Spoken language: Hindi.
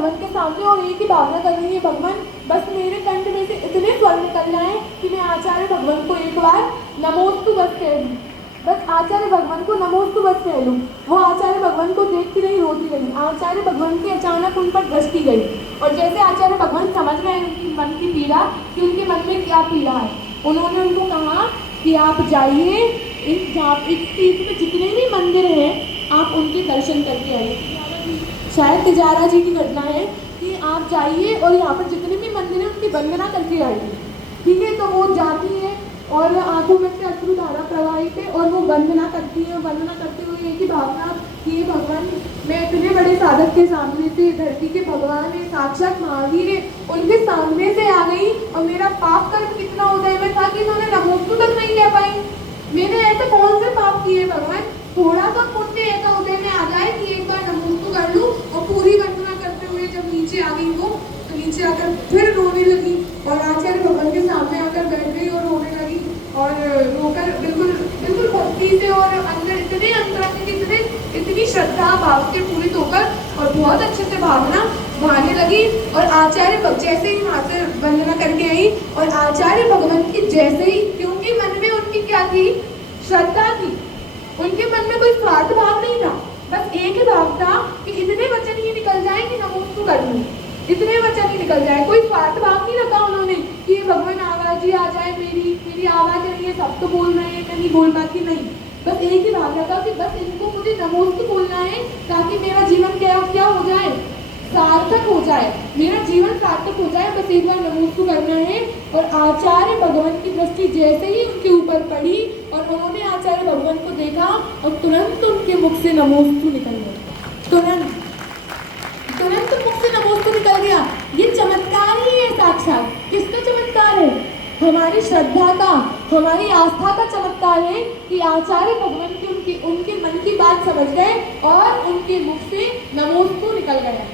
भगवान के सामने और एक ही भावना कर रही है, भगवान बस मेरे कंठ में से इतने स्वर निकल जाए कि मैं आचार्य भगवान को एक बार नमोस्तु बस कह दूं, बस आचार्य भगवान को नमोस्तु बस कह लूं। वो आचार्य भगवान को देखती रही, रोती रही। आचार्य भगवान की अचानक उन पर दृष्टि गई और जैसे आचार्य भगवान समझ गए उनकी मन की पीड़ा कि उनके मन में क्या पीड़ा है, उन्होंने उनको कहा कि आप जाइए इस तीर्थ में जितने भी मंदिर हैं आप उनके दर्शन करके आइए। शायद तिजारा जी की घटना है कि आप जाइए और यहाँ पर जितने भी मंदिर हैं उनकी वंदना करके आइए। ठीक है, तो वो जाती है और आंखों में से अश्रु धारा प्रवाहित है और वो वंदना करती है। वंदना करते हुए एक ही भावना कि भगवान, मैं इतने बड़े साधक के सामने से, धरती के भगवान है, साक्षात महावीर है, उनके सामने से आ गई और मेरा पाप कर्म कितना उदय में था कि उन्होंने नमोस्तु तक नहीं कह पाई। मैंने ऐसे कौन से पाप किए भगवान, थोड़ा सा पुण्य ऐसा उदय में आ जाए कि एक बार नमोस्तु कर लूं। और पूरी वंदना करते हुए जब नीचे आ गई वो, तो नीचे आकर फिर रोने लगी और आचार्य भगवान के सामने आकर बैठ गई और रोने लगी और रोकर बिल्कुल बिल्कुल भक्ति से और अंदर इतने अंतरंग की इतनी श्रद्धा भाव से पूरित होकर और बहुत अच्छे से भावना बहाने लगी। और आचार्य जैसे ही वहां से वंदना करके आई और आचार्य भगवान की जैसे ही, क्योंकि मन में उनकी क्या थी, श्रद्धा थी, उनके मन में कोई स्वार्थ भाव नहीं था, बस एक ही भाव था कि इतने वचन ही निकल जाए कि नमोस्तु कर लूं, इतने वचन ही निकल जाए। कोई स्वार्थ भाव नहीं रखा उन्होंने कि भगवान आवाज ही आ जाए, मेरी आवाज नहीं है, सब तो बोल रहे हैं, मैं नहीं बोल पाती, नहीं, बस एक ही भाव रखा कि बस इनको मुझे नमोस्तु बोलना है ताकि मेरा जीवन क्या हो जाए, सार्थक हो जाए, मेरा जीवन सार्थक हो जाए, बस एक बार नमोस्तु करना है। और आचार्य भगवान की दृष्टि जैसे ही उनके ऊपर पड़ी और उन्होंने आचार्य भगवान को देखा और तुरंत उनके मुख से नमोस्तु निकल गया, तुरंत मुख से नमोस्तु निकल गया। ये चमत्कार ही है साक्षात। किसका चमत्कार है? हमारी श्रद्धा का, हमारी आस्था का चमत्कार है कि आचार्य भगवान की उनके मन की बात समझ गए और उनके मुख से नमोस्तु निकल गया।